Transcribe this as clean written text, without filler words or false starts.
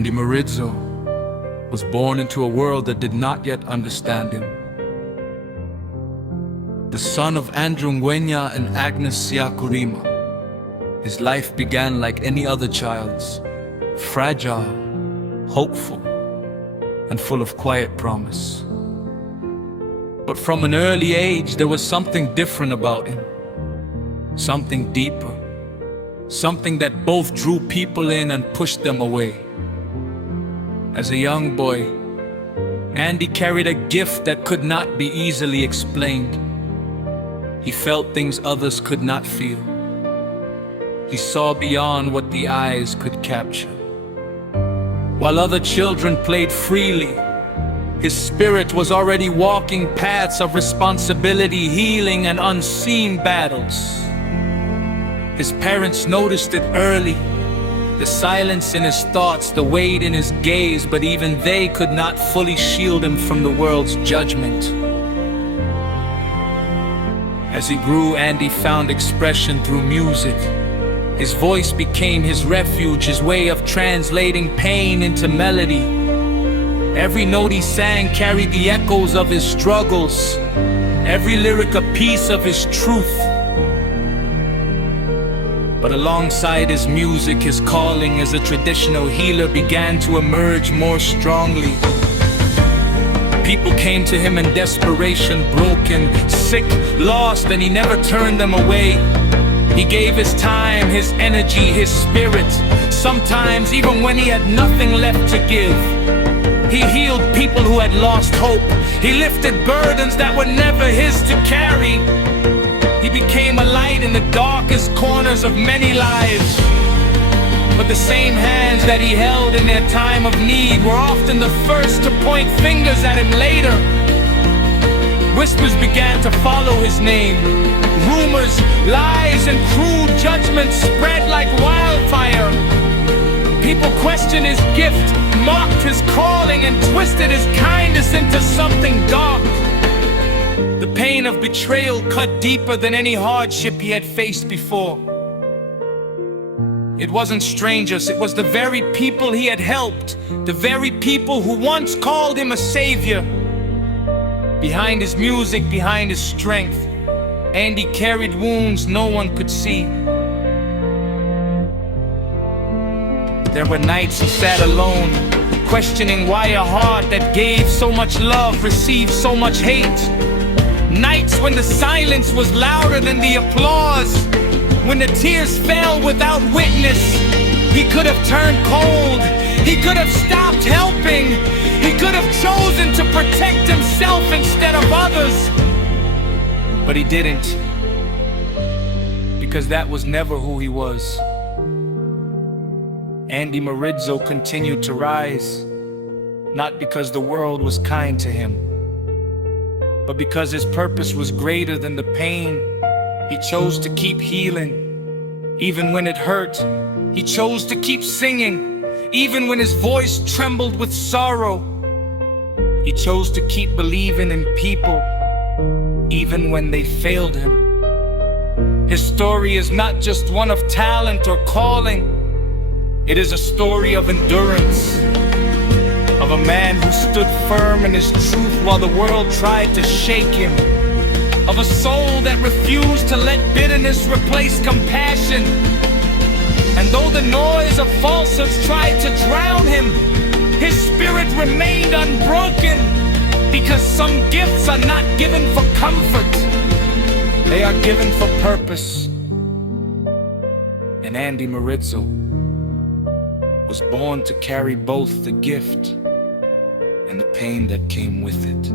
Andy Muridzo was born into a world that did not yet understand him. The son of Andrew Ngwenya and Agnes Siakurima, his life began like any other child's, fragile, hopeful, and full of quiet promise. But from an early age, there was something different about him, something deeper, something that both drew people in and pushed them away. As a young boy, Andy carried a gift that could not be easily explained. He felt things others could not feel. He saw beyond what the eyes could capture. While other children played freely, his spirit was already walking paths of responsibility, healing, and unseen battles. His parents noticed it early, the silence in his thoughts, the weight in his gaze, but even they could not fully shield him from the world's judgment. As he grew, Andy found expression through music. His voice became his refuge, his way of translating pain into melody. Every note he sang carried the echoes of his struggles, every lyric a piece of his truth. But alongside his music, his calling as a traditional healer began to emerge more strongly. People came to him in desperation, broken, sick, lost, and he never turned them away. He gave his time, his energy, his spirit, sometimes even when he had nothing left to give. He healed people who had lost hope. He lifted burdens that were never his to carry. He became a light in the darkest corners of many lives. But the same hands that he held in their time of need were often the first to point fingers at him later. Whispers began to follow his name. Rumors, lies, and cruel judgments spread like wildfire. People questioned his gift, mocked his calling, and twisted his kindness into something dark. The pain of betrayal cut deeper than any hardship he had faced before. It wasn't strangers, it was the very people he had helped, the very people who once called him a savior. Behind his music, behind his strength, Andy carried wounds no one could see. There were nights he sat alone, questioning why a heart that gave so much love received so much hate. Nights when the silence was louder than the applause, when the tears fell without witness. He could have turned cold, he could have stopped helping, he could have chosen to protect himself instead of others. But he didn't, because that was never who he was. Andy Muridzo continued to rise, not because the world was kind to him, but because his purpose was greater than the pain. He chose to keep healing, even when it hurt. He chose to keep singing, even when his voice trembled with sorrow. He chose to keep believing in people, even when they failed him. His story is not just one of talent or calling. It is a story of endurance, of a man who stood firm in his truth while the world tried to shake him, of a soul that refused to let bitterness replace compassion. And though the noise of falsehoods tried to drown him, his spirit remained unbroken, because some gifts are not given for comfort, they are given for purpose. And Andy Muridzo was born to carry both the gift and the pain that came with it.